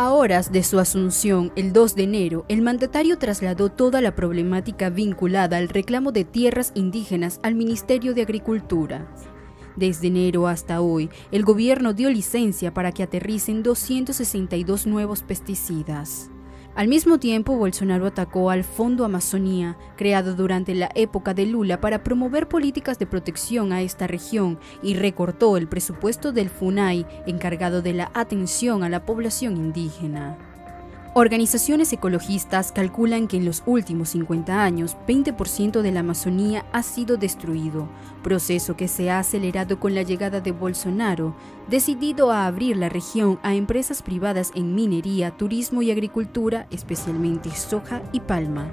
A horas de su asunción, el 2 de enero, el mandatario trasladó toda la problemática vinculada al reclamo de tierras indígenas al Ministerio de Agricultura. Desde enero hasta hoy, el gobierno dio licencia para que aterricen 262 nuevos pesticidas. Al mismo tiempo, Bolsonaro atacó al Fondo Amazonía, creado durante la época de Lula para promover políticas de protección a esta región, y recortó el presupuesto del FUNAI, encargado de la atención a la población indígena. Organizaciones ecologistas calculan que en los últimos 50 años, 20% de la Amazonía ha sido destruido, proceso que se ha acelerado con la llegada de Bolsonaro, decidido a abrir la región a empresas privadas en minería, turismo y agricultura, especialmente soja y palma.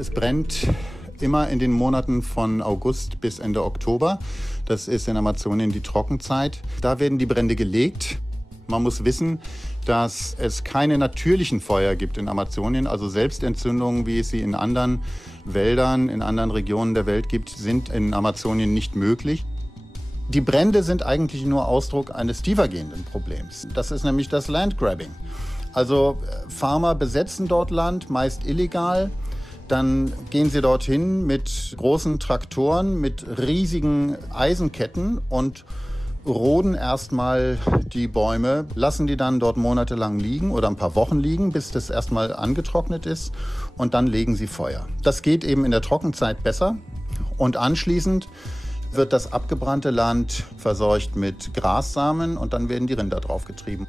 Es brennt immer in den Monaten von August bis Ende Oktober. Das ist in Amazonien die Trockenzeit. Da werden die Brände gelegt. Man muss wissen, dass es keine natürlichen Feuer gibt in Amazonien. Also Selbstentzündungen, wie es sie in anderen Wäldern, in anderen Regionen der Welt gibt, sind in Amazonien nicht möglich. Die Brände sind eigentlich nur Ausdruck eines tiefergehenden Problems. Das ist nämlich das Landgrabbing. Also Farmer besetzen dort Land, meist illegal. Dann gehen sie dorthin mit großen Traktoren, mit riesigen Eisenketten und roden erstmal die Bäume, lassen die dann dort monatelang liegen oder ein paar Wochen liegen, bis das erstmal angetrocknet ist, und dann legen sie Feuer. Das geht eben in der Trockenzeit besser, und anschließend wird das abgebrannte Land verseucht mit Grassamen und dann werden die Rinder draufgetrieben.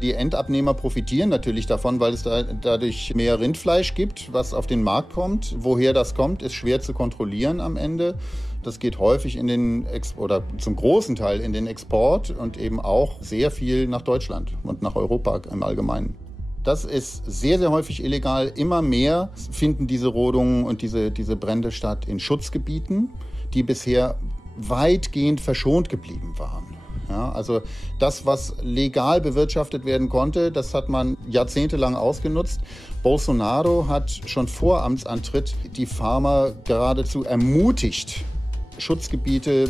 Die Endabnehmer profitieren natürlich davon, weil es dadurch mehr Rindfleisch gibt, was auf den Markt kommt. Woher das kommt, ist schwer zu kontrollieren am Ende. Das geht häufig oder zum großen Teil in den Export und eben auch sehr viel nach Deutschland und nach Europa im Allgemeinen. Das ist sehr, sehr häufig illegal. Immer mehr finden diese Rodungen und diese Brände statt in Schutzgebieten, die bisher weitgehend verschont geblieben waren. Ja, also das, was legal bewirtschaftet werden konnte, das hat man jahrzehntelang ausgenutzt. Bolsonaro hat schon vor Amtsantritt die Farmer geradezu ermutigt, Schutzgebiete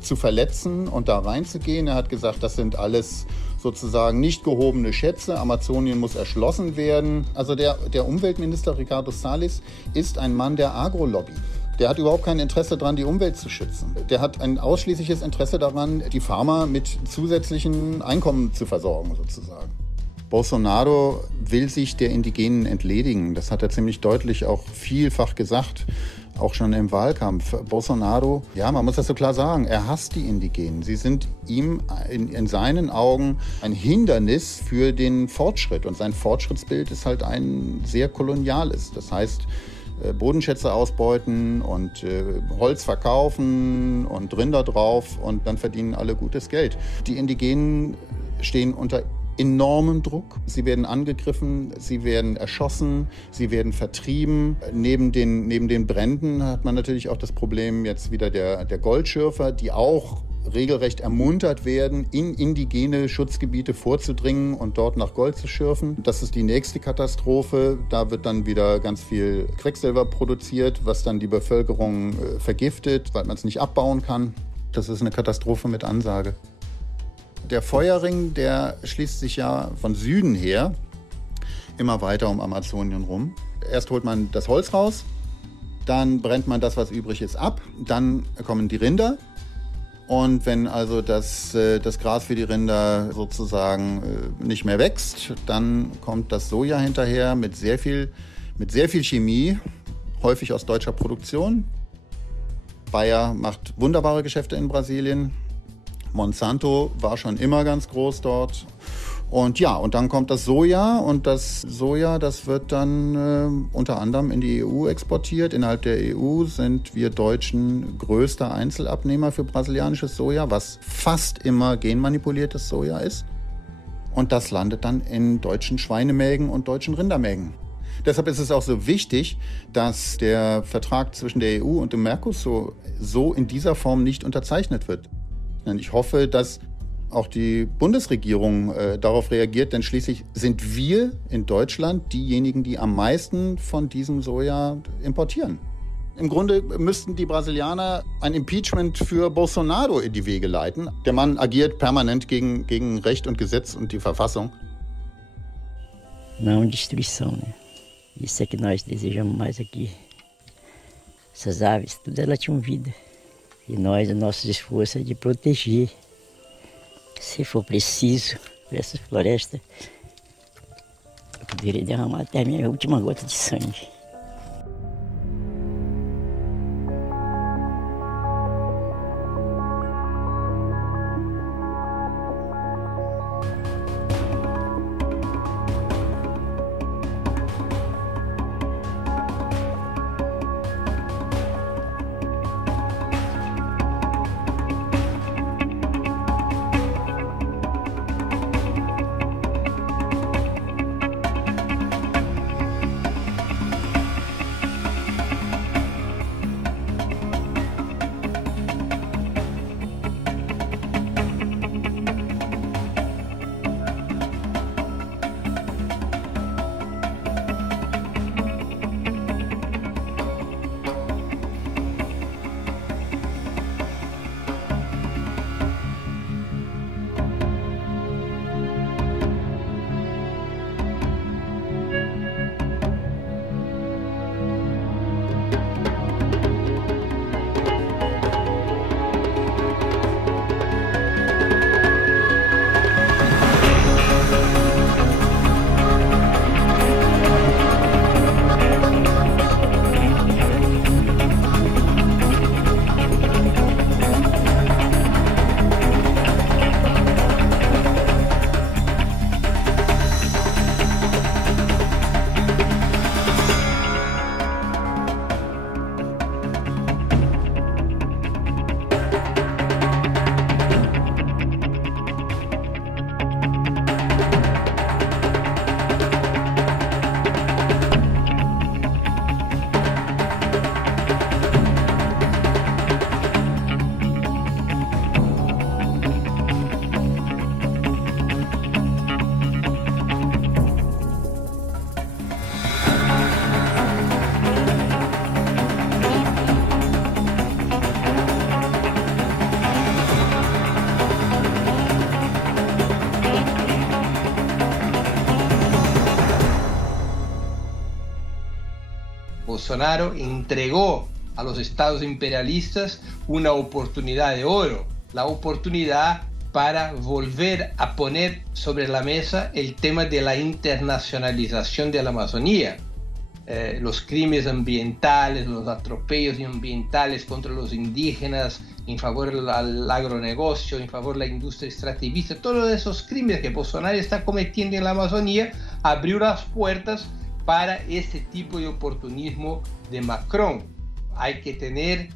zu verletzen und da reinzugehen. Er hat gesagt, das sind alles sozusagen nicht gehobene Schätze. Amazonien muss erschlossen werden. Also der Umweltminister Ricardo Salles ist ein Mann der Agrolobby. Der hat überhaupt kein Interesse daran, die Umwelt zu schützen. Der hat ein ausschließliches Interesse daran, die Farmer mit zusätzlichen Einkommen zu versorgen, sozusagen. Bolsonaro will sich der Indigenen entledigen. Das hat er ziemlich deutlich auch vielfach gesagt, auch schon im Wahlkampf. Bolsonaro, ja, man muss das so klar sagen, er hasst die Indigenen. Sie sind ihm in seinen Augen ein Hindernis für den Fortschritt. Und sein Fortschrittsbild ist halt ein sehr koloniales. Das heißt, Bodenschätze ausbeuten und Holz verkaufen und Rinder drauf, und dann verdienen alle gutes Geld. Die Indigenen stehen unter enormem Druck. Sie werden angegriffen, sie werden erschossen, sie werden vertrieben. Neben den Bränden hat man natürlich auch das Problem jetzt wieder der Goldschürfer, die auch regelrecht ermuntert werden, in indigene Schutzgebiete vorzudringen und dort nach Gold zu schürfen. Das ist die nächste Katastrophe. Da wird dann wieder ganz viel Quecksilber produziert, was dann die Bevölkerung vergiftet, weil man es nicht abbauen kann. Das ist eine Katastrophe mit Ansage. Der Feuerring, der schließt sich ja von Süden her immer weiter um Amazonien rum. Erst holt man das Holz raus, dann brennt man das, was übrig ist, ab. Dann kommen die Rinder. Und wenn also das Gras für die Rinder sozusagen nicht mehr wächst, dann kommt das Soja hinterher mit sehr viel Chemie, häufig aus deutscher Produktion. Bayer macht wunderbare Geschäfte in Brasilien. Monsanto war schon immer ganz groß dort. Und ja, und dann kommt das Soja, und das Soja, das wird dann unter anderem in die EU exportiert. Innerhalb der EU sind wir Deutschen größter Einzelabnehmer für brasilianisches Soja, was fast immer genmanipuliertes Soja ist. Und das landet dann in deutschen Schweinemägen und deutschen Rindermägen. Deshalb ist es auch so wichtig, dass der Vertrag zwischen der EU und dem Mercosur so in dieser Form nicht unterzeichnet wird. Ich hoffe, dass auch die Bundesregierung darauf reagiert, denn schließlich sind wir in Deutschland diejenigen, die am meisten von diesem Soja importieren. Im Grunde müssten die Brasilianer ein Impeachment für Bolsonaro in die Wege leiten. Der Mann agiert permanent gegen Recht und Gesetz und die Verfassung. Não destruição, né? Isso é que nós desejamos mais aqui. Essas aves, tudo elas tinham vida. E nós, o nosso esforço é de proteger. Se for preciso, para essa floresta, eu poderia derramar até a minha última gota de sangue. Bolsonaro entregó a los estados imperialistas una oportunidad de oro, la oportunidad para volver a poner sobre la mesa el tema de la internacionalización de la Amazonía. Los crímenes ambientales, los atropellos ambientales contra los indígenas, en favor del agronegocio, en favor de la industria extractivista, todos esos crímenes que Bolsonaro está cometiendo en la Amazonía, abrió las puertas para ese tipo de oportunismo de Macron. Hay que tener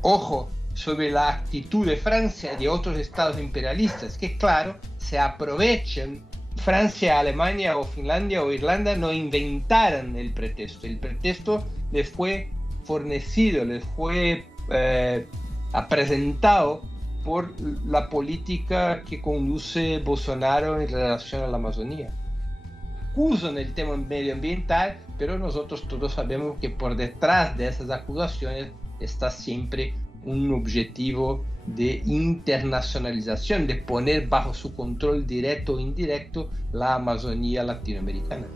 ojo sobre la actitud de Francia y de otros estados imperialistas, que claro, se aprovechan. Francia, Alemania o Finlandia o Irlanda no inventaron el pretexto les fue fornecido, les fue presentado por la política que conduce Bolsonaro en relación a la Amazonía. Acusan el tema medioambiental, pero nosotros todos sabemos que por detrás de esas acusaciones está siempre un objetivo de internacionalización, de poner bajo su control directo o indirecto la Amazonía latinoamericana.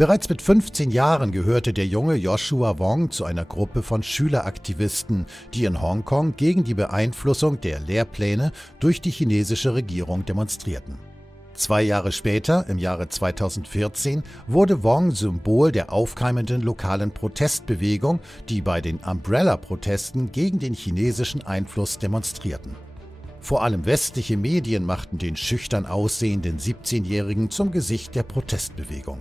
Bereits mit 15 Jahren gehörte der junge Joshua Wong zu einer Gruppe von Schüleraktivisten, die in Hongkong gegen die Beeinflussung der Lehrpläne durch die chinesische Regierung demonstrierten. 2 Jahre später, im Jahre 2014, wurde Wong Symbol der aufkeimenden lokalen Protestbewegung, die bei den Umbrella-Protesten gegen den chinesischen Einfluss demonstrierten. Vor allem westliche Medien machten den schüchtern aussehenden 17-Jährigen zum Gesicht der Protestbewegung.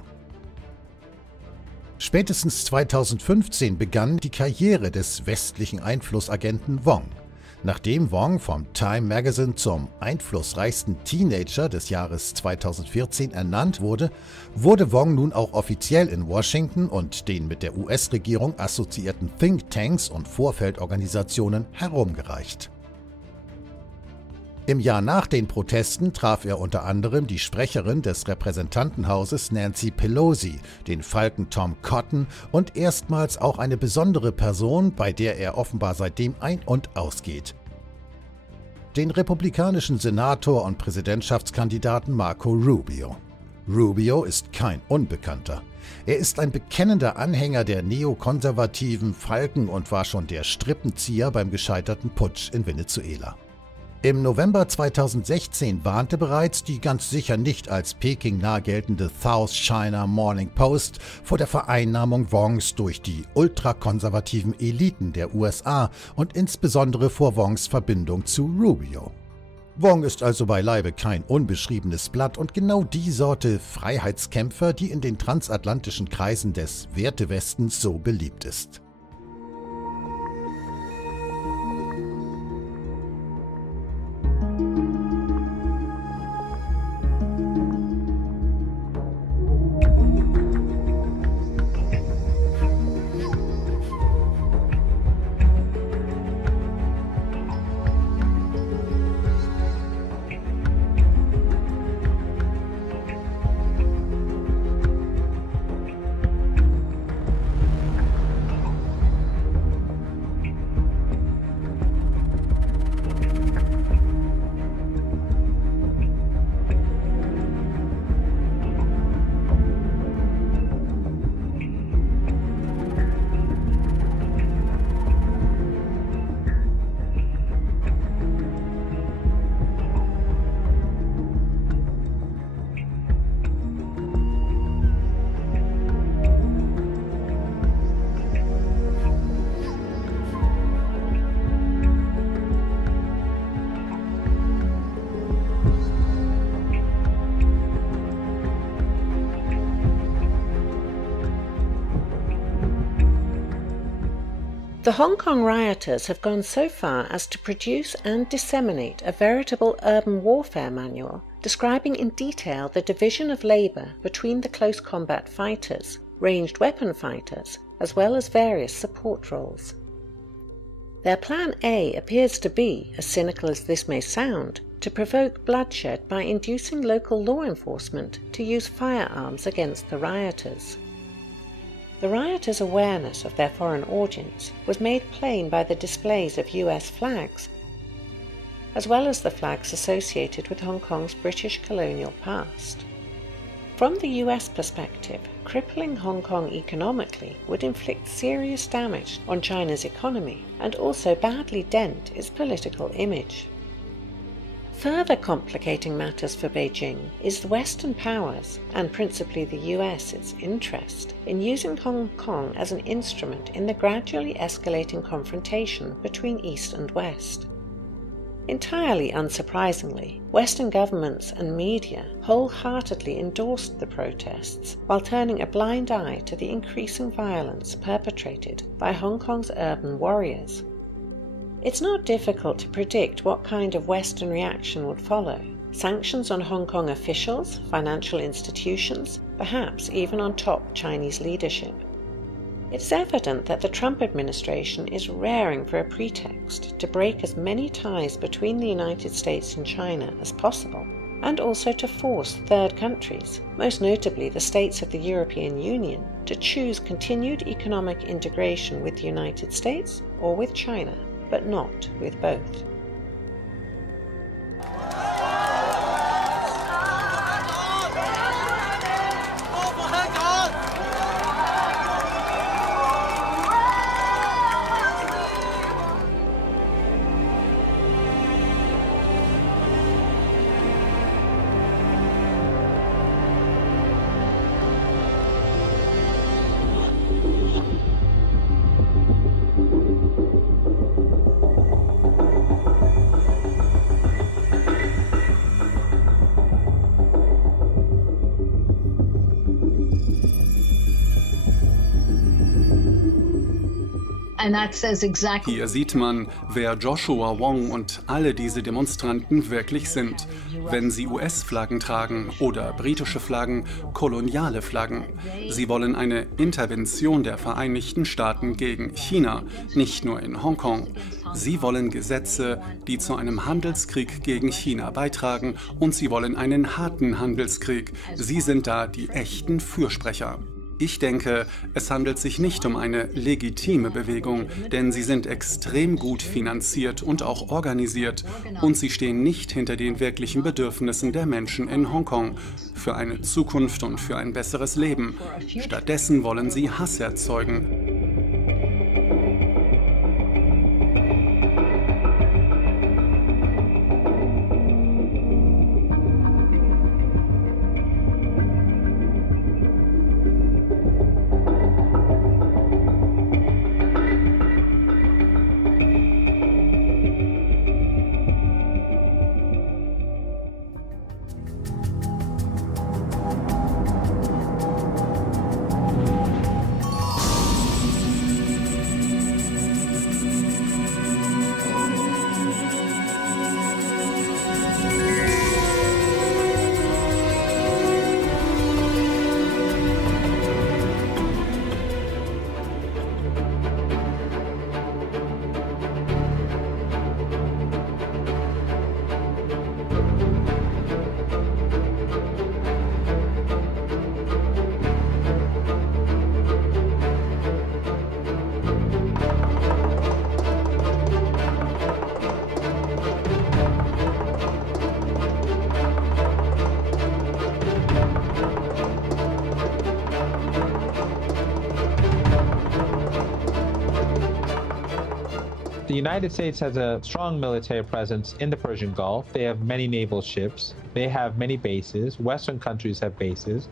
Spätestens 2015 begann die Karriere des westlichen Einflussagenten Wong. Nachdem Wong vom Time Magazine zum einflussreichsten Teenager des Jahres 2014 ernannt wurde, wurde Wong nun auch offiziell in Washington und den mit der US-Regierung assoziierten Thinktanks und Vorfeldorganisationen herumgereicht. Im Jahr nach den Protesten traf er unter anderem die Sprecherin des Repräsentantenhauses Nancy Pelosi, den Falken Tom Cotton und erstmals auch eine besondere Person, bei der er offenbar seitdem ein- und ausgeht. den republikanischen Senator und Präsidentschaftskandidaten Marco Rubio. Rubio ist kein Unbekannter. Er ist ein bekennender Anhänger der neokonservativen Falken und war schon der Strippenzieher beim gescheiterten Putsch in Venezuela. Im November 2016 warnte bereits die ganz sicher nicht als Peking nahe geltende South China Morning Post vor der Vereinnahmung Wongs durch die ultrakonservativen Eliten der USA und insbesondere vor Wongs Verbindung zu Rubio. Wong ist also beileibe kein unbeschriebenes Blatt und genau die Sorte Freiheitskämpfer, die in den transatlantischen Kreisen des Wertewestens so beliebt ist. The Hong Kong rioters have gone so far as to produce and disseminate a veritable urban warfare manual describing in detail the division of labour between the close combat fighters, ranged weapon fighters, as well as various support roles. Their plan A appears to be, as cynical as this may sound, to provoke bloodshed by inducing local law enforcement to use firearms against the rioters. The rioters' awareness of their foreign audience was made plain by the displays of US flags, as well as the flags associated with Hong Kong's British colonial past. From the US perspective, crippling Hong Kong economically would inflict serious damage on China's economy and also badly dent its political image. Further complicating matters for Beijing is the Western powers, and principally the US's interest, in using Hong Kong as an instrument in the gradually escalating confrontation between East and West. Entirely unsurprisingly, Western governments and media wholeheartedly endorsed the protests while turning a blind eye to the increasing violence perpetrated by Hong Kong's urban warriors. It's not difficult to predict what kind of Western reaction would follow. Sanctions on Hong Kong officials, financial institutions, perhaps even on top Chinese leadership. It's evident that the Trump administration is raring for a pretext to break as many ties between the United States and China as possible, and also to force third countries, most notably the states of the European Union, to choose continued economic integration with the United States or with China, but not with both. Hier sieht man, wer Joshua Wong und alle diese Demonstranten wirklich sind, wenn sie US-Flaggen tragen oder britische Flaggen, koloniale Flaggen. Sie wollen eine Intervention der Vereinigten Staaten gegen China, nicht nur in Hongkong. Sie wollen Gesetze, die zu einem Handelskrieg gegen China beitragen, und sie wollen einen harten Handelskrieg. Sie sind da die echten Fürsprecher. Ich denke, es handelt sich nicht um eine legitime Bewegung, denn sie sind extrem gut finanziert und auch organisiert und sie stehen nicht hinter den wirklichen Bedürfnissen der Menschen in Hongkong für eine Zukunft und für ein besseres Leben. Stattdessen wollen sie Hass erzeugen. The United States has a strong military presence in the Persian Gulf. They have many naval ships. They have many bases. Western countries have bases.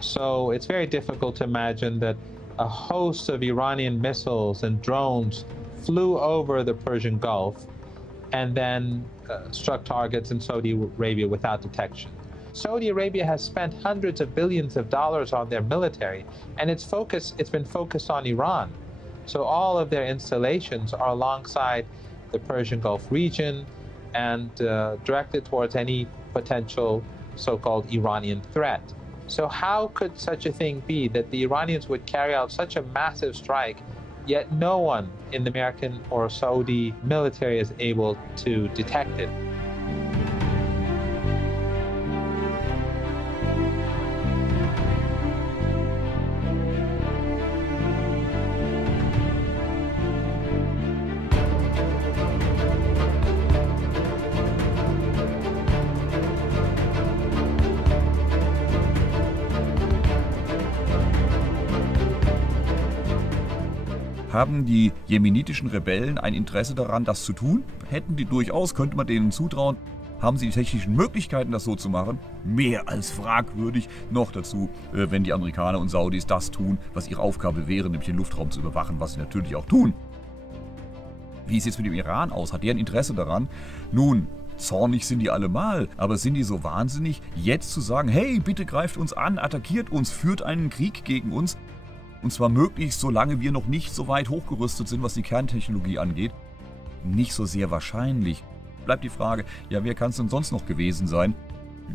So it's very difficult to imagine that a host of Iranian missiles and drones flew over the Persian Gulf and then struck targets in Saudi Arabia without detection. Saudi Arabia has spent hundreds of billions of dollars on their military, and it's been focused on Iran. So all of their installations are alongside the Persian Gulf region and directed towards any potential so-called Iranian threat. So how could such a thing be that the Iranians would carry out such a massive strike, yet no one in the American or Saudi military is able to detect it? Haben die jemenitischen Rebellen ein Interesse daran, das zu tun? Hätten die durchaus, könnte man denen zutrauen. Haben sie die technischen Möglichkeiten, das so zu machen? Mehr als fragwürdig. Noch dazu, wenn die Amerikaner und Saudis das tun, was ihre Aufgabe wäre, nämlich den Luftraum zu überwachen, was sie natürlich auch tun. Wie sieht es mit dem Iran aus? Hat der ein Interesse daran? Nun, zornig sind die allemal, aber sind die so wahnsinnig, jetzt zu sagen, hey, bitte greift uns an, attackiert uns, führt einen Krieg gegen uns? Und zwar möglichst, solange wir noch nicht so weit hochgerüstet sind, was die Kerntechnologie angeht. Nicht so sehr wahrscheinlich. Bleibt die Frage, ja, wer kann es denn sonst noch gewesen sein?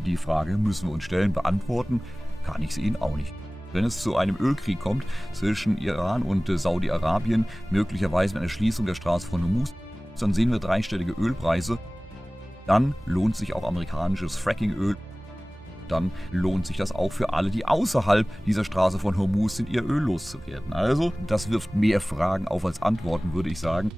Die Frage müssen wir uns stellen, beantworten kann ich sie Ihnen auch nicht. Wenn es zu einem Ölkrieg kommt zwischen Iran und Saudi-Arabien, möglicherweise mit einer Schließung der Straße von Hormuz, dann sehen wir dreistellige Ölpreise. Dann lohnt sich auch amerikanisches Frackingöl. Dann lohnt sich das auch für alle, die außerhalb dieser Straße von Hormuz sind, ihr Öl loszuwerden. Also, das wirft mehr Fragen auf als Antworten, würde ich sagen.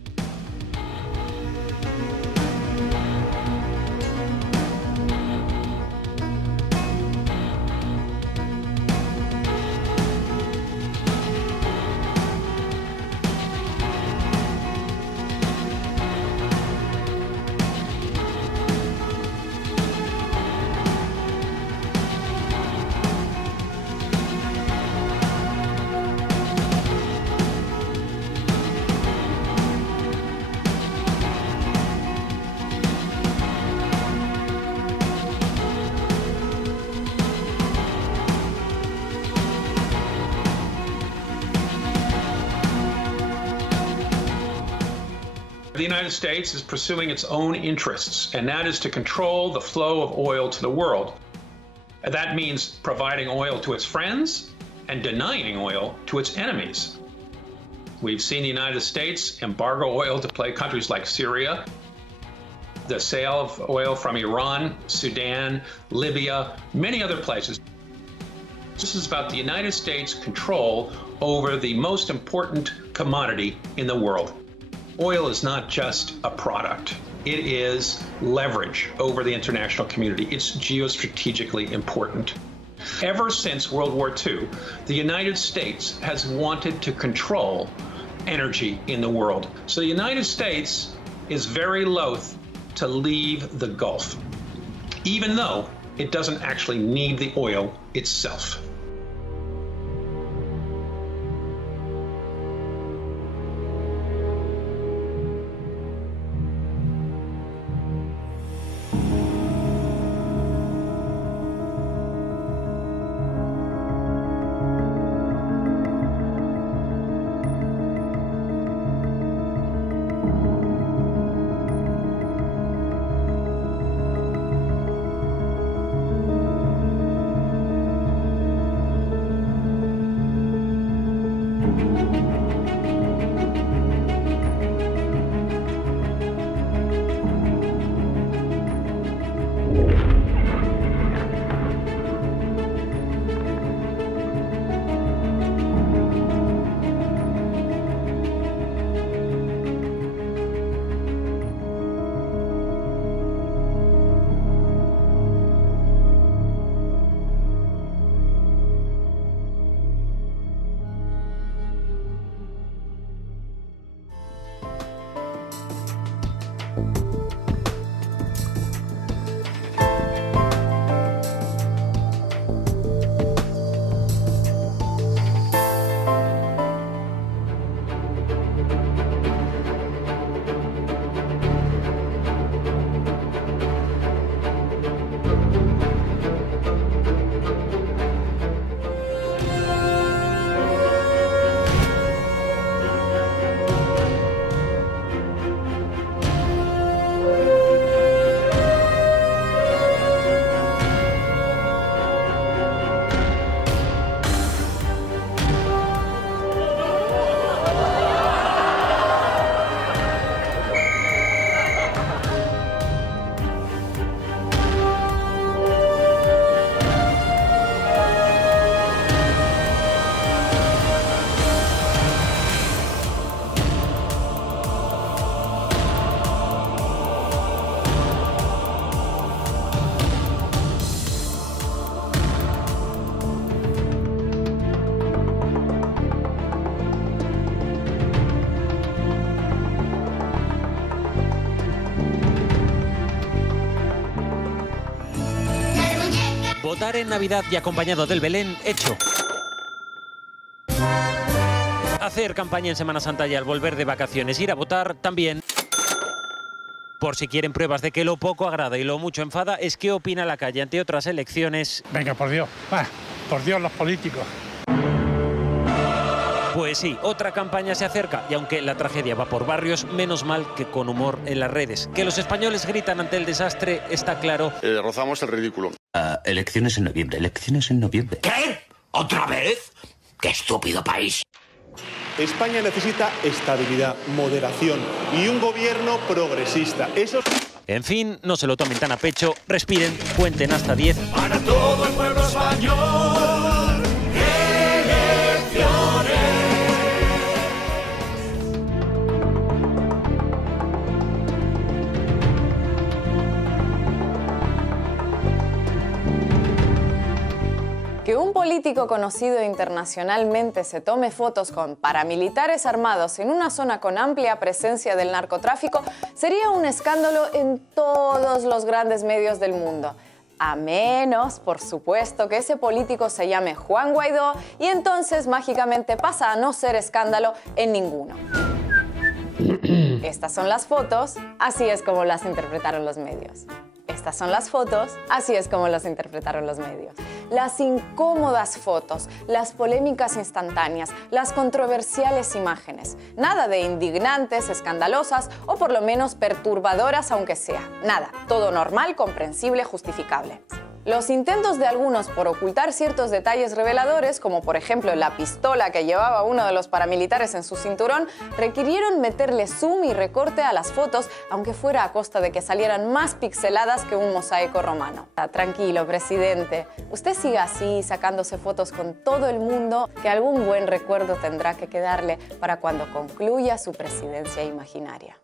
The United States is pursuing its own interests, and that is to control the flow of oil to the world. And that means providing oil to its friends and denying oil to its enemies. We've seen the United States embargo oil to countries like Syria, the sale of oil from Iran, Sudan, Libya, many other places. This is about the United States' control over the most important commodity in the world. Oil is not just a product. It is leverage over the international community. It's geostrategically important. Ever since World War II, the United States has wanted to control energy in the world. So the United States is very loath to leave the Gulf, even though it doesn't actually need the oil itself. Votar en Navidad y acompañado del Belén, hecho. Hacer campaña en Semana Santa y al volver de vacaciones, ir a votar también. Por si quieren pruebas de que lo poco agrada y lo mucho enfada, es qué opina la calle ante otras elecciones. Venga, por Dios, los políticos. Pues sí, otra campaña se acerca y aunque la tragedia va por barrios, menos mal que con humor en las redes. Que los españoles gritan ante el desastre está claro. Rozamos el ridículo. Elecciones en noviembre, elecciones en noviembre. ¿Qué? ¿Otra vez? ¡Qué estúpido país! España necesita estabilidad, moderación y un gobierno progresista. Eso... En fin, no se lo tomen tan a pecho, respiren, cuenten hasta 10. Para todo el pueblo español, elecciones. Que un político conocido internacionalmente se tome fotos con paramilitares armados en una zona con amplia presencia del narcotráfico sería un escándalo en todos los grandes medios del mundo. A menos, por supuesto, que ese político se llame Juan Guaidó y entonces mágicamente pasa a no ser escándalo en ninguno. Estas son las fotos, así es como las interpretaron los medios. Estas son las fotos, así es como las interpretaron los medios. Las incómodas fotos, las polémicas instantáneas, las controversiales imágenes. Nada de indignantes, escandalosas o por lo menos perturbadoras aunque sea. Nada, todo normal, comprensible, justificable. Los intentos de algunos por ocultar ciertos detalles reveladores, como por ejemplo la pistola que llevaba uno de los paramilitares en su cinturón, requirieron meterle zoom y recorte a las fotos, aunque fuera a costa de que salieran más pixeladas que un mosaico romano. Tranquilo, presidente. Usted siga así, sacándose fotos con todo el mundo, que algún buen recuerdo tendrá que quedarle para cuando concluya su presidencia imaginaria.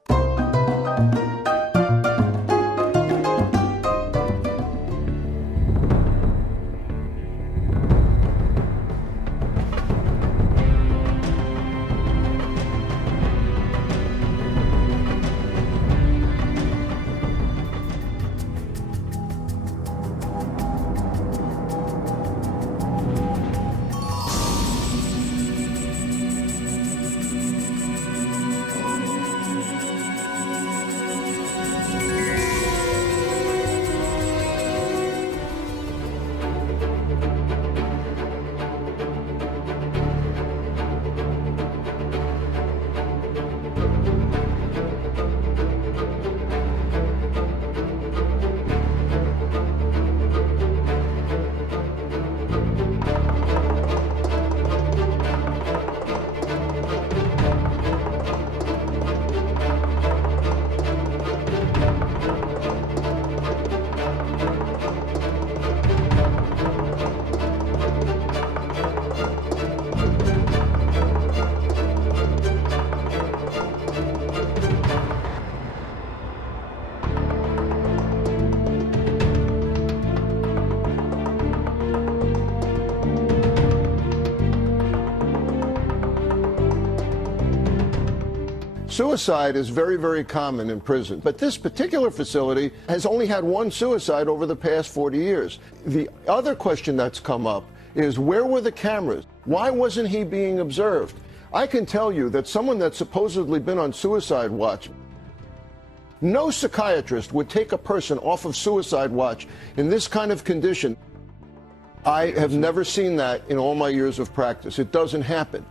Suicide is very, very common in prison, but this particular facility has only had one suicide over the past 40 years. The other question that's come up is, where were the cameras? Why wasn't he being observed? I can tell you that someone that's supposedly been on suicide watch, no psychiatrist would take a person off of suicide watch in this kind of condition. I have never seen that in all my years of practice. It doesn't happen.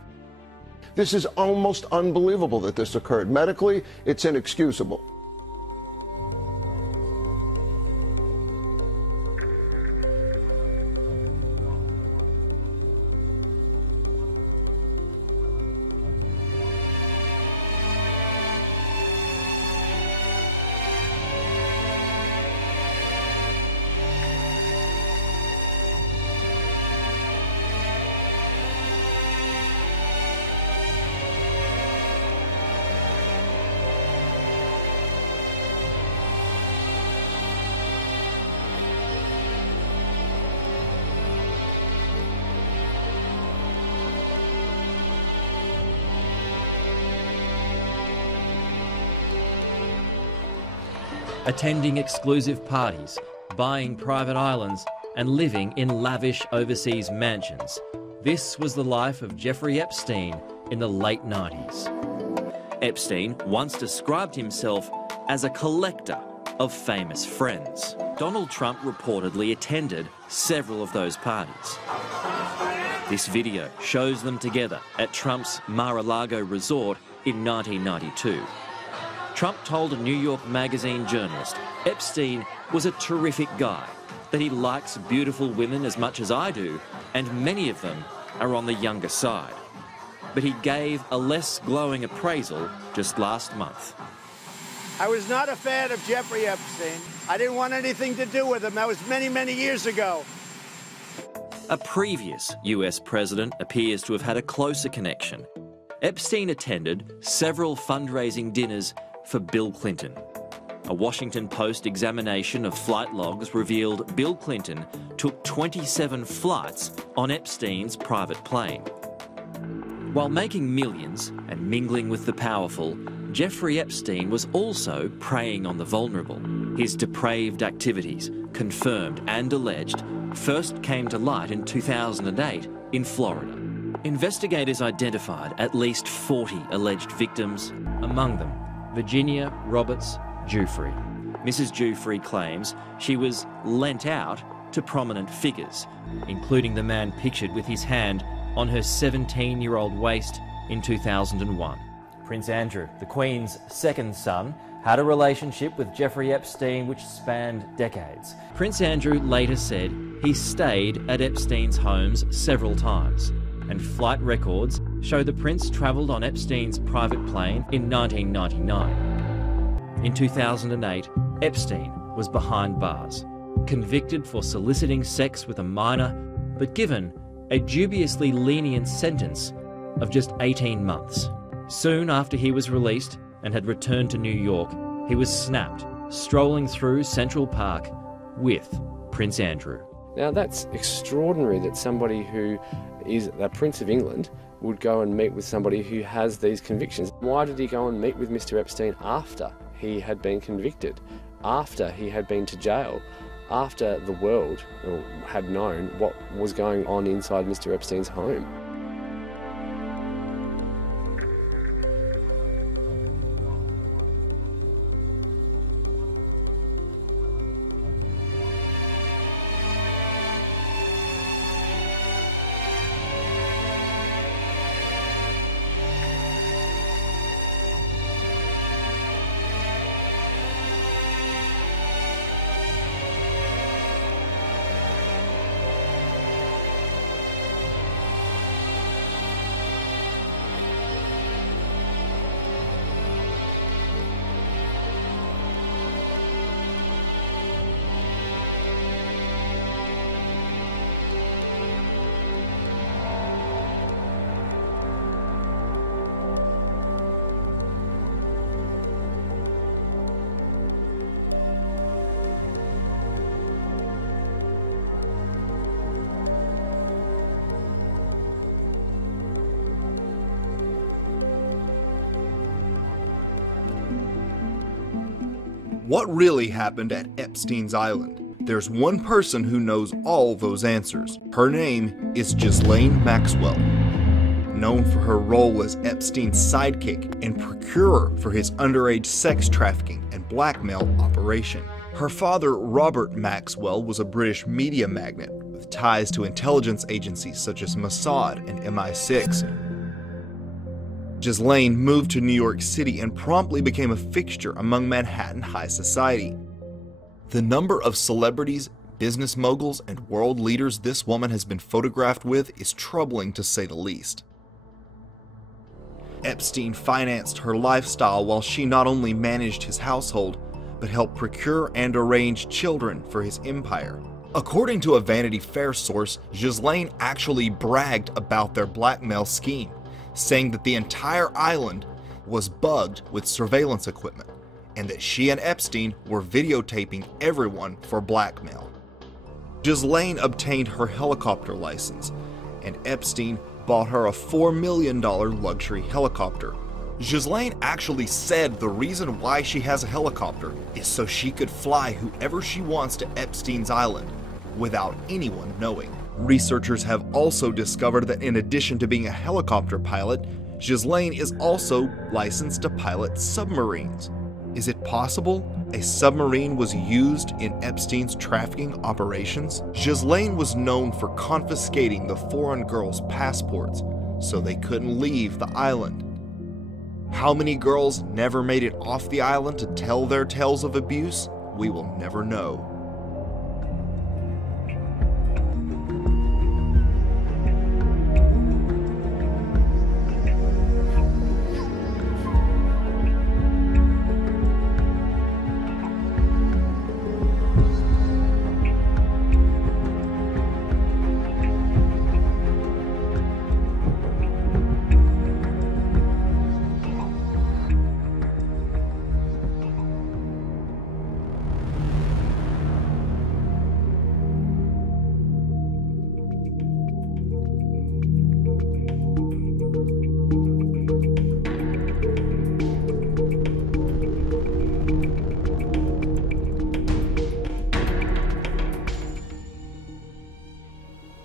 This is almost unbelievable that this occurred. Medically, it's inexcusable. Attending exclusive parties, buying private islands, and living in lavish overseas mansions. This was the life of Jeffrey Epstein in the late 90s. Epstein once described himself as a collector of famous friends. Donald Trump reportedly attended several of those parties. This video shows them together at Trump's Mar-a-Lago resort in 1992. Trump told a New York Magazine journalist Epstein was a terrific guy, that he likes beautiful women as much as I do, and many of them are on the younger side. But he gave a less glowing appraisal just last month. I was not a fan of Jeffrey Epstein. I didn't want anything to do with him. That was many, many years ago. A previous US president appears to have had a closer connection. Epstein attended several fundraising dinners for Bill Clinton. A Washington Post examination of flight logs revealed Bill Clinton took 27 flights on Epstein's private plane. While making millions and mingling with the powerful, Jeffrey Epstein was also preying on the vulnerable. His depraved activities, confirmed and alleged, first came to light in 2008 in Florida. Investigators identified at least 40 alleged victims, among them Virginia Roberts Giuffre. Mrs. Giuffre claims she was lent out to prominent figures, including the man pictured with his hand on her 17-year-old waist in 2001. Prince Andrew, the Queen's second son, had a relationship with Jeffrey Epstein which spanned decades. Prince Andrew later said he stayed at Epstein's homes several times, and flight records show the prince travelled on Epstein's private plane in 1999. In 2008, Epstein was behind bars, convicted for soliciting sex with a minor, but given a dubiously lenient sentence of just 18 months. Soon after he was released and had returned to New York, he was snapped, strolling through Central Park with Prince Andrew. Now that's extraordinary that somebody who is the Prince of England would go and meet with somebody who has these convictions. Why did he go and meet with Mr. Epstein after he had been convicted, after he had been to jail, after the world had known what was going on inside Mr. Epstein's home? What really happened at Epstein's Island? There's one person who knows all those answers. Her name is Ghislaine Maxwell. Known for her role as Epstein's sidekick and procurer for his underage sex trafficking and blackmail operation. Her father, Robert Maxwell, was a British media magnate with ties to intelligence agencies such as Mossad and MI6. Ghislaine moved to New York City and promptly became a fixture among Manhattan high society. The number of celebrities, business moguls, and world leaders this woman has been photographed with is troubling to say the least. Epstein financed her lifestyle while she not only managed his household, but helped procure and arrange children for his empire. According to a Vanity Fair source, Ghislaine actually bragged about their blackmail scheme, saying that the entire island was bugged with surveillance equipment, and that she and Epstein were videotaping everyone for blackmail. Ghislaine obtained her helicopter license, and Epstein bought her a $4 million luxury helicopter. Ghislaine actually said the reason why she has a helicopter is so she could fly whoever she wants to Epstein's Island without anyone knowing. Researchers have also discovered that in addition to being a helicopter pilot, Ghislaine is also licensed to pilot submarines. Is it possible a submarine was used in Epstein's trafficking operations? Ghislaine was known for confiscating the foreign girls' passports so they couldn't leave the island. How many girls never made it off the island to tell their tales of abuse? We will never know.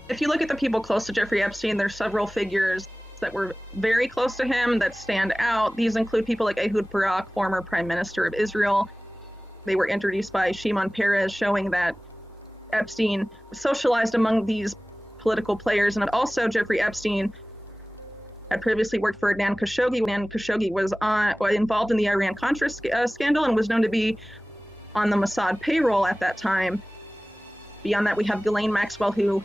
If you look at the people close to Jeffrey Epstein, there's several figures that were very close to him that stand out. These include people like Ehud Barak, former Prime Minister of Israel. They were introduced by Shimon Peres, showing that Epstein socialized among these political players. And also Jeffrey Epstein had previously worked for Adnan Khashoggi. Adnan Khashoggi was involved in the Iran-Contra scandal and was known to be on the Mossad payroll at that time. Beyond that, we have Ghislaine Maxwell, who,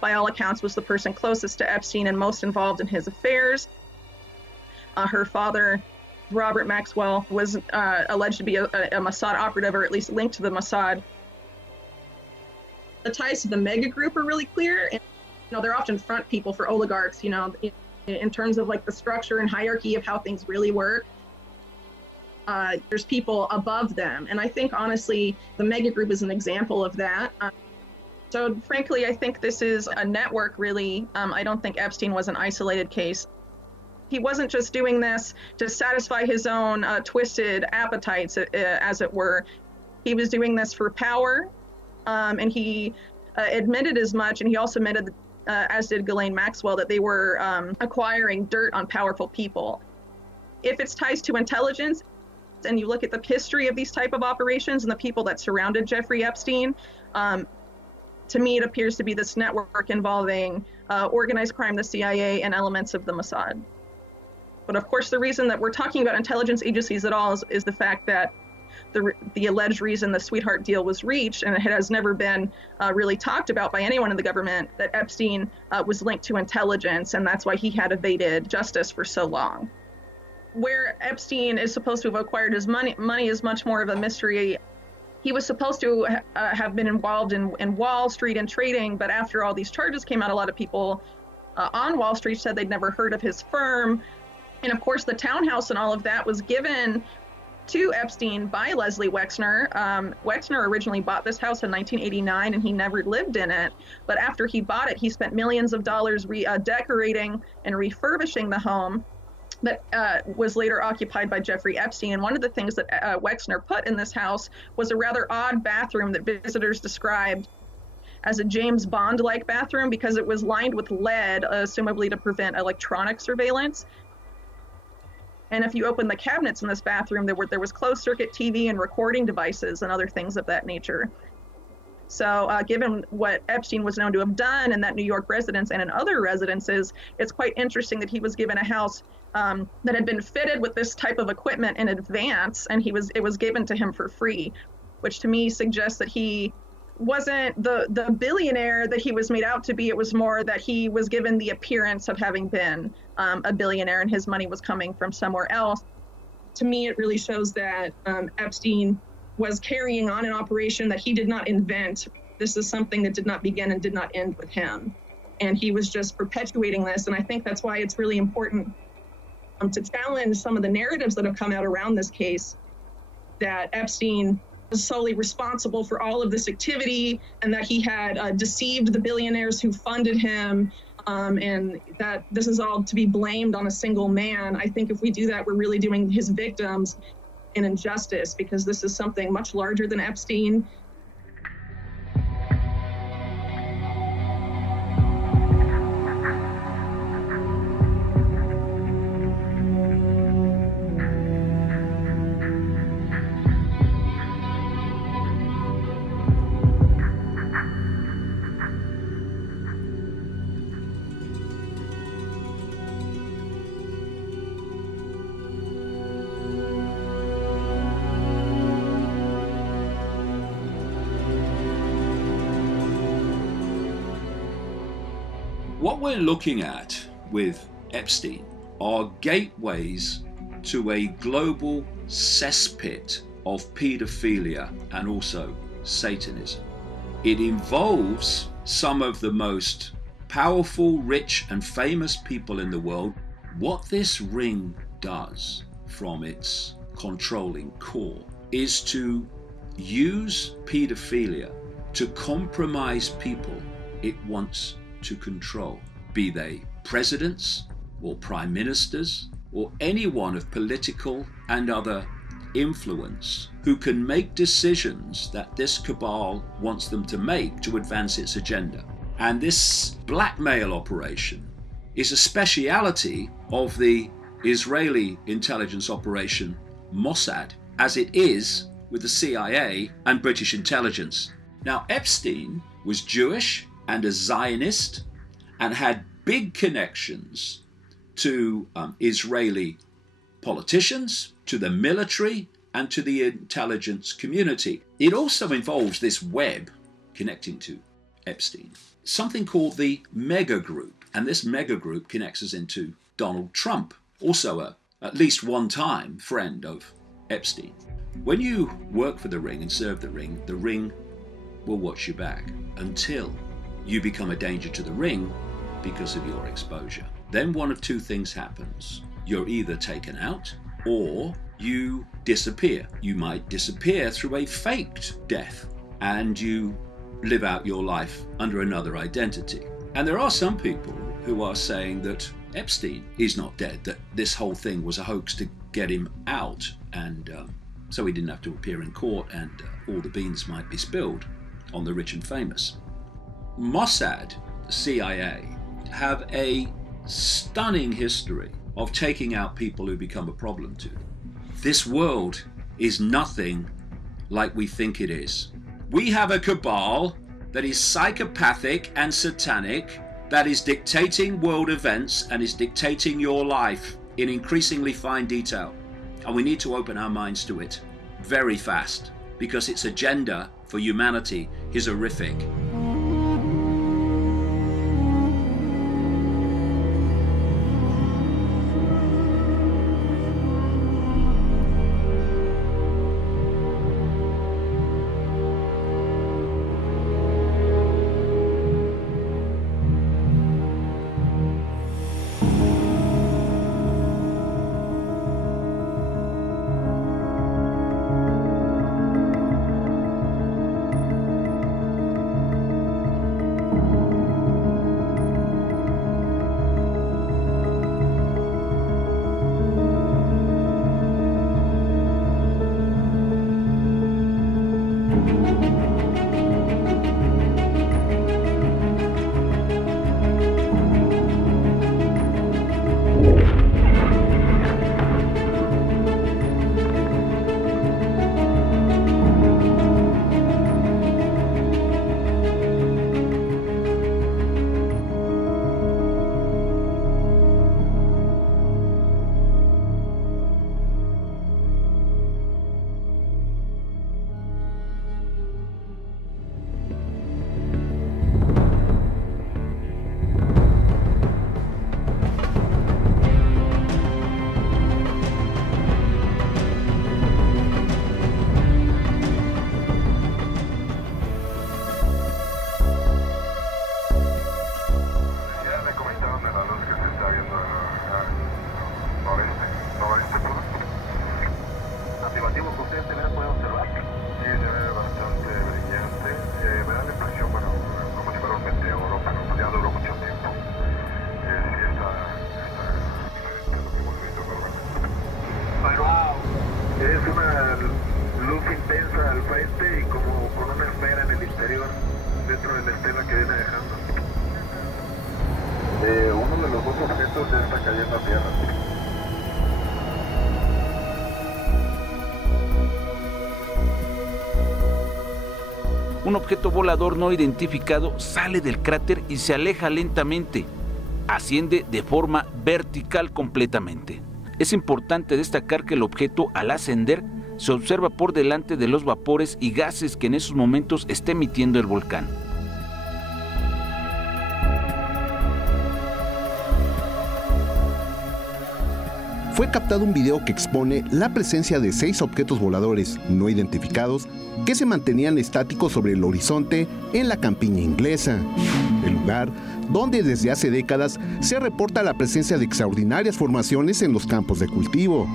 by all accounts, was the person closest to Epstein and most involved in his affairs. Her father, Robert Maxwell, was alleged to be a Mossad operative, or at least linked to the Mossad. The ties to the mega group are really clear. And, they're often front people for oligarchs, in terms of like the structure and hierarchy of how things really work. There's people above them. And I think, honestly, the mega group is an example of that. So frankly, I think this is a network, really. I don't think Epstein was an isolated case. He wasn't just doing this to satisfy his own twisted appetites, as it were. He was doing this for power, and he admitted as much, and he also admitted, as did Ghislaine Maxwell, that they were acquiring dirt on powerful people. If it's ties to intelligence, and you look at the history of these type of operations and the people that surrounded Jeffrey Epstein, to me, it appears to be this network involving organized crime, the CIA, and elements of the Mossad. But of course, the reason that we're talking about intelligence agencies at all is the fact that the alleged reason the sweetheart deal was reached, and it has never been really talked about by anyone in the government, that Epstein was linked to intelligence, and that's why he had evaded justice for so long. Where Epstein is supposed to have acquired his money is much more of a mystery. He was supposed to have been involved in Wall Street and trading, but after all these charges came out, a lot of people on Wall Street said they'd never heard of his firm. And of course, the townhouse and all of that was given to Epstein by Leslie Wexner. Wexner originally bought this house in 1989, and he never lived in it. But after he bought it, he spent millions of dollars decorating and refurbishing the home that was later occupied by Jeffrey Epstein. And one of the things that Wexner put in this house was a rather odd bathroom that visitors described as a James Bond-like bathroom, because it was lined with lead, assumably to prevent electronic surveillance. And if you open the cabinets in this bathroom, there was closed-circuit TV and recording devices and other things of that nature. So given what Epstein was known to have done in that New York residence and in other residences, it's quite interesting that he was given a house that had been fitted with this type of equipment in advance, and it was given to him for free, which to me suggests that he wasn't the billionaire that he was made out to be. It was more that he was given the appearance of having been a billionaire, and his money was coming from somewhere else. To me, it really shows that Epstein was carrying on an operation that he did not invent. This is something that did not begin and did not end with him. And he was just perpetuating this. And I think that's why it's really important to challenge some of the narratives that have come out around this case, that Epstein was solely responsible for all of this activity, and that he had deceived the billionaires who funded him, and that this is all to be blamed on a single man. I think if we do that, we're really doing his victims an injustice, because this is something much larger than Epstein. What we're looking at with Epstein are gateways to a global cesspit of paedophilia and also Satanism. It involves some of the most powerful, rich, and famous people in the world. What this ring does from its controlling core is to use paedophilia to compromise people it wants to control, be they presidents or prime ministers or anyone of political and other influence who can make decisions that this cabal wants them to make to advance its agenda. And this blackmail operation is a speciality of the Israeli intelligence operation Mossad, as it is with the CIA and British intelligence. Now, Epstein was Jewish and a Zionist, and had big connections to Israeli politicians, to the military, and to the intelligence community. It also involves this web connecting to Epstein, something called the mega group. And this mega group connects us into Donald Trump, also at least one time friend of Epstein. When you work for the ring and serve the ring will watch your back until you become a danger to the ring because of your exposure. Then one of two things happens. You're either taken out or you disappear. You might disappear through a faked death and you live out your life under another identity. And there are some people who are saying that Epstein is not dead, that this whole thing was a hoax to get him out, and so he didn't have to appear in court and all the beans might be spilled on the rich and famous. Mossad, CIA, have a stunning history of taking out people who become a problem to them. This world is nothing like we think it is. We have a cabal that is psychopathic and satanic, that is dictating world events and is dictating your life in increasingly fine detail. And we need to open our minds to it very fast, because its agenda for humanity is horrific. Un objeto volador no identificado sale del cráter y se aleja lentamente. Asciende de forma vertical completamente. Es importante destacar que el objeto, al ascender, se observa por delante de los vapores y gases que en esos momentos está emitiendo el volcán. Fue captado un video que expone la presencia de 6 objetos voladores no identificados que se mantenían estáticos sobre el horizonte en la campiña inglesa, el lugar donde desde hace décadas se reporta la presencia de extraordinarias formaciones en los campos de cultivo.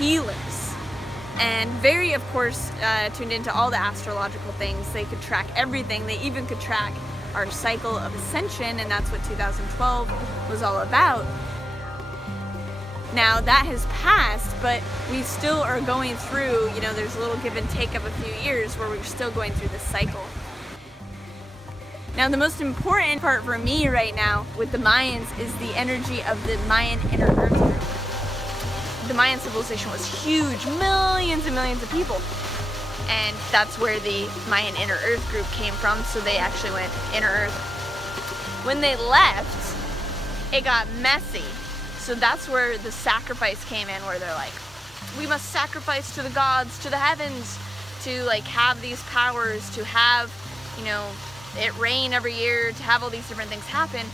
healers. And very, of course, tuned into all the astrological things. They could track everything. They even could track our cycle of ascension, and that's what 2012 was all about. Now that has passed, but we still are going through, you know, there's a little give and take of a few years where we're still going through this cycle. Now the most important part for me right now with the Mayans is the energy of the Mayan inner earth group. The Mayan civilization was huge, millions and millions of people. And that's where the Mayan inner earth group came from, so they actually went inner earth. When they left, it got messy. So that's where the sacrifice came in, where they're like, we must sacrifice to the gods, to the heavens, to like have these powers, to have, you know, it rain every year, to have all these different things happen.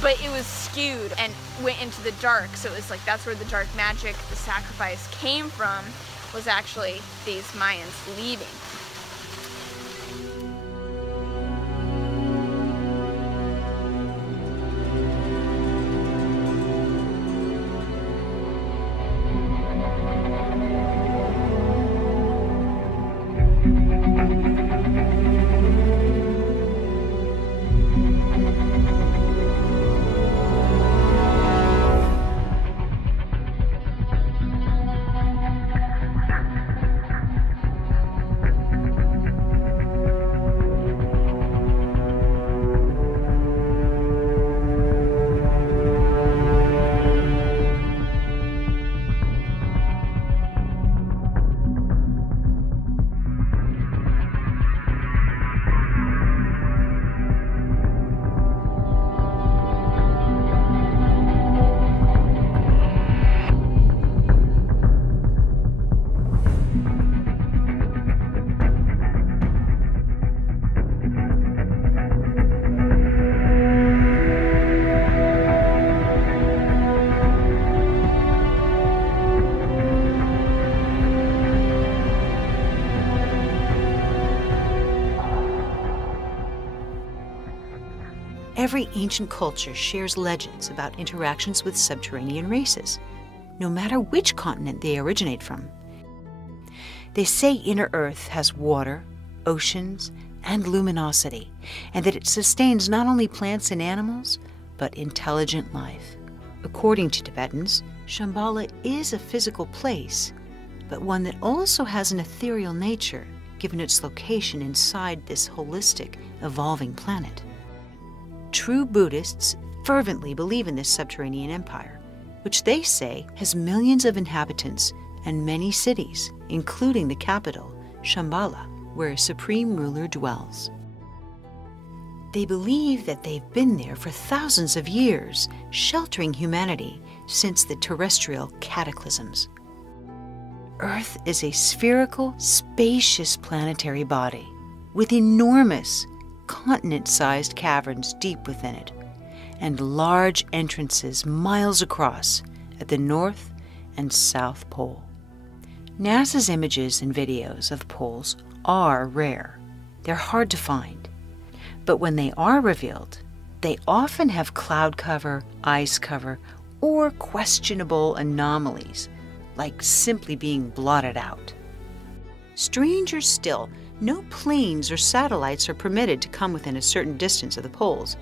But it was skewed and went into the dark. So it was like, that's where the dark magic, the sacrifice came from, was actually these Mayans leaving. Every ancient culture shares legends about interactions with subterranean races, no matter which continent they originate from. They say inner Earth has water, oceans, and luminosity, and that it sustains not only plants and animals, but intelligent life. According to Tibetans, Shambhala is a physical place, but one that also has an ethereal nature, given its location inside this holistic, evolving planet. True Buddhists fervently believe in this subterranean empire, which they say has millions of inhabitants and many cities, including the capital, Shambhala, where a supreme ruler dwells. They believe that they've been there for thousands of years, sheltering humanity since the terrestrial cataclysms. Earth is a spherical, spacious planetary body with enormous, continent-sized caverns deep within it, and large entrances miles across at the North and South Pole. NASA's images and videos of poles are rare. They're hard to find. But when they are revealed, they often have cloud cover, ice cover, or questionable anomalies, like simply being blotted out. Stranger still, no planes or satellites are permitted to come within a certain distance of the poles.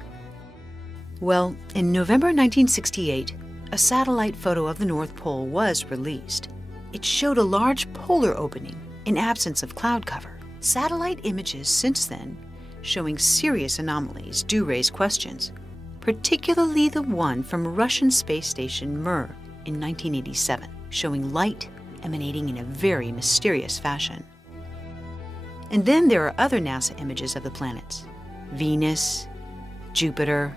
Well, in November 1968, a satellite photo of the North Pole was released. It showed a large polar opening in absence of cloud cover. Satellite images since then, showing serious anomalies, do raise questions, particularly the one from Russian space station Mir in 1987, showing light emanating in a very mysterious fashion. And then there are other NASA images of the planets: Venus, Jupiter,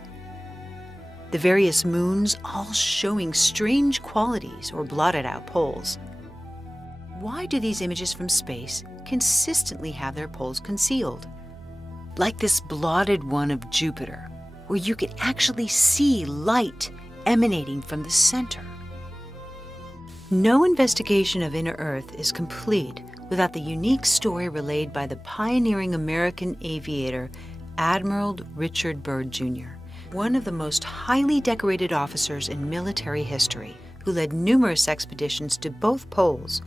the various moons, all showing strange qualities or blotted out poles. Why do these images from space consistently have their poles concealed? Like this blotted one of Jupiter, where you can actually see light emanating from the center. No investigation of inner Earth is complete without the unique story relayed by the pioneering American aviator Admiral Richard Byrd Jr., one of the most highly decorated officers in military history, who led numerous expeditions to both poles.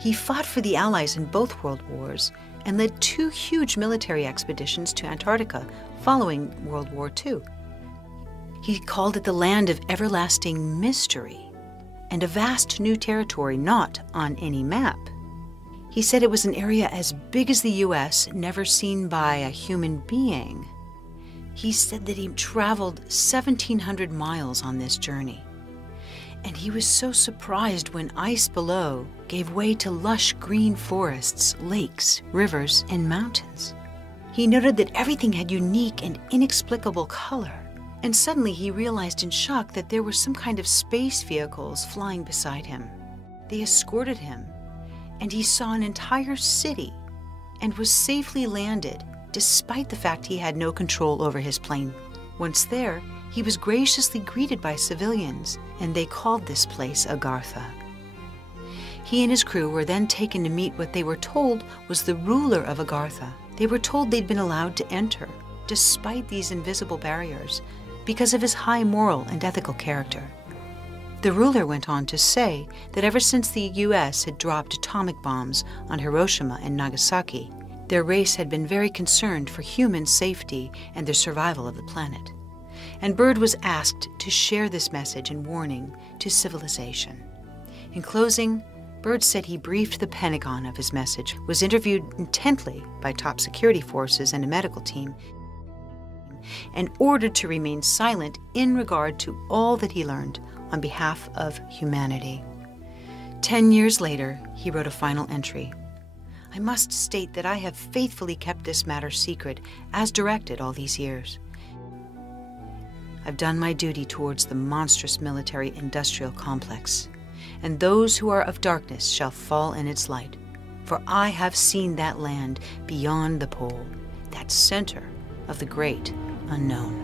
He fought for the Allies in both world wars and led 2 huge military expeditions to Antarctica following World War II. He called it the land of everlasting mystery and a vast new territory not on any map. He said it was an area as big as the U.S., never seen by a human being. He said that he traveled 1,700 miles on this journey. And he was so surprised when ice below gave way to lush green forests, lakes, rivers, and mountains. He noted that everything had unique and inexplicable color. And suddenly he realized in shock that there were some kind of space vehicles flying beside him. They escorted him, and he saw an entire city and was safely landed despite the fact he had no control over his plane. Once there, he was graciously greeted by civilians, and they called this place Agartha. He and his crew were then taken to meet what they were told was the ruler of Agartha. They were told they'd been allowed to enter, despite these invisible barriers, because of his high moral and ethical character. The ruler went on to say that ever since the U.S. had dropped atomic bombs on Hiroshima and Nagasaki, their race had been very concerned for human safety and the survival of the planet. And Byrd was asked to share this message and warning to civilization. In closing, Byrd said he briefed the Pentagon of his message, was interviewed intently by top security forces and a medical team, and ordered to remain silent in regard to all that he learned on behalf of humanity. 10 years later, he wrote a final entry. I must state that I have faithfully kept this matter secret, as directed all these years. I've done my duty towards the monstrous military-industrial complex, and those who are of darkness shall fall in its light, for I have seen that land beyond the pole, that center of the great unknown.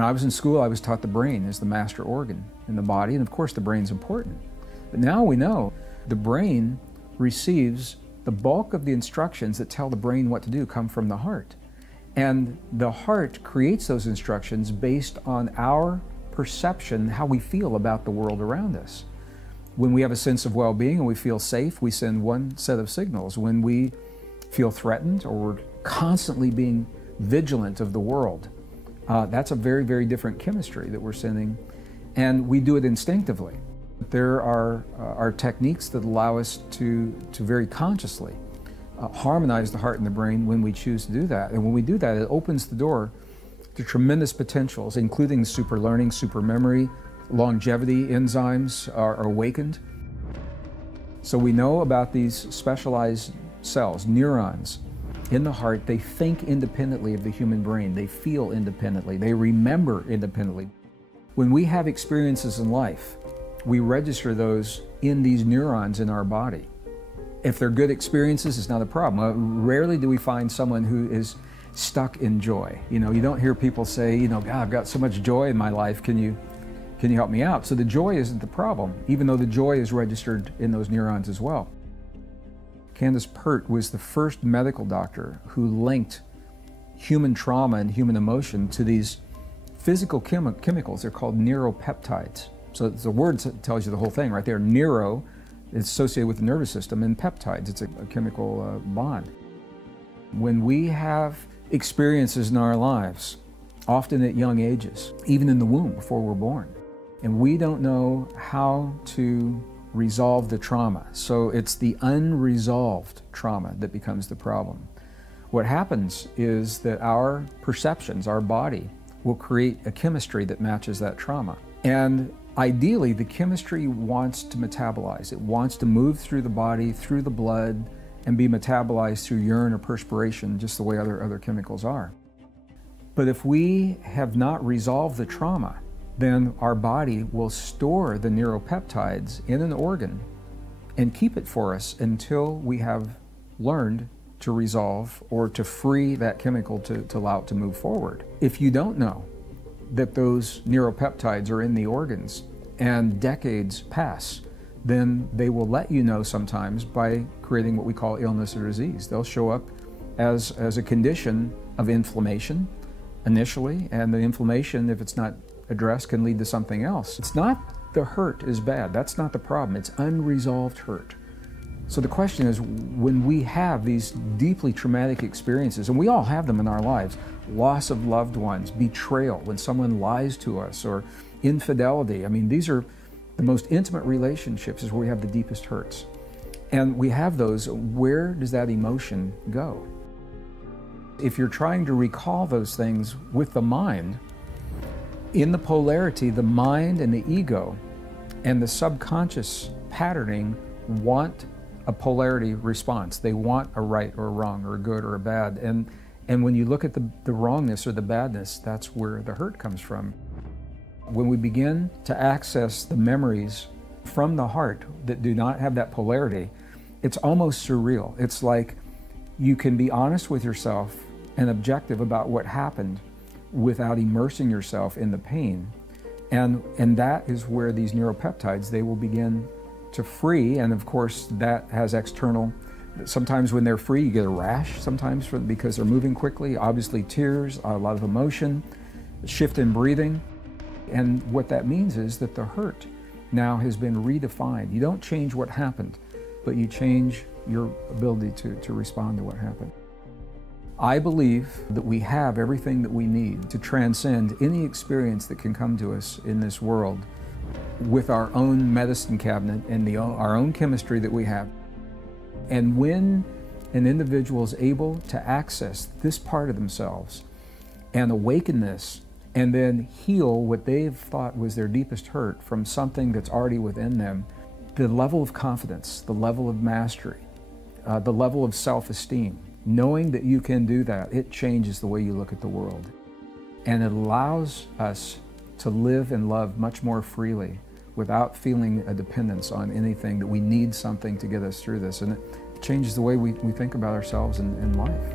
When I was in school, I was taught the brain is the master organ in the body, and of course the brain's important. But now we know the brain receives the bulk of the instructions that tell the brain what to do come from the heart. And the heart creates those instructions based on our perception, how we feel about the world around us. When we have a sense of well-being and we feel safe, we send one set of signals. When we feel threatened or we're constantly being vigilant of the world, that's a very, very different chemistry that we're sending, and we do it instinctively. There are techniques that allow us to very consciously harmonize the heart and the brain when we choose to do that. And when we do that, it opens the door to tremendous potentials, including super learning, super memory, longevity enzymes are awakened. So we know about these specialized cells, neurons in the heart. They think independently of the human brain. They feel independently. They remember independently. When we have experiences in life, we register those in these neurons in our body. If they're good experiences, it's not a problem. Rarely do we find someone who is stuck in joy. You don't hear people say, God, I've got so much joy in my life, can you help me out? So the joy isn't the problem, even though the joy is registered in those neurons as well. Candace Pert was the first medical doctor who linked human trauma and human emotion to these physical chemicals. They're called neuropeptides. So the word tells you the whole thing right there. Neuro is associated with the nervous system, and peptides, it's a chemical bond. When we have experiences in our lives, often at young ages, even in the womb before we're born, and we don't know how to resolve the trauma, so it's the unresolved trauma that becomes the problem. What happens is that our perceptions, our body, will create a chemistry that matches that trauma. And ideally, the chemistry wants to metabolize. It wants to move through the body, through the blood, and be metabolized through urine or perspiration, just the way other chemicals are. But if we have not resolved the trauma, then our body will store the neuropeptides in an organ and keep it for us until we have learned to resolve or to free that chemical to allow it to move forward. If you don't know that those neuropeptides are in the organs and decades pass, then they will let you know sometimes by creating what we call illness or disease. They'll show up as a condition of inflammation initially, and the inflammation, if it's not addressed, can lead to something else. It's not the hurt is bad. That's not the problem. It's unresolved hurt. So the question is, when we have these deeply traumatic experiences, and we all have them in our lives, loss of loved ones, betrayal, when someone lies to us, or infidelity. I mean, these are the most intimate relationships is where we have the deepest hurts. And we have those, where does that emotion go? If you're trying to recall those things with the mind, in the polarity, the mind and the ego and the subconscious patterning want a polarity response. They want a right or a wrong or a good or a bad. And when you look at the wrongness or the badness, that's where the hurt comes from. When we begin to access the memories from the heart that do not have that polarity, it's almost surreal. It's like you can be honest with yourself and objective about what happened without immersing yourself in the pain. And that is where these neuropeptides, they will begin to free. And of course, that has external, sometimes when they're free, you get a rash sometimes because they're moving quickly, obviously tears, a lot of emotion, shift in breathing. And what that means is that the hurt now has been redefined. You don't change what happened, but you change your ability to respond to what happened. I believe that we have everything that we need to transcend any experience that can come to us in this world with our own medicine cabinet and our own chemistry that we have. And when an individual is able to access this part of themselves and awaken this, and then heal what they've thought was their deepest hurt from something that's already within them, the level of confidence, the level of mastery, the level of self-esteem, knowing that you can do that, it changes the way you look at the world. And it allows us to live and love much more freely without feeling a dependence on anything, that we need something to get us through this. And it changes the way we think about ourselves in life.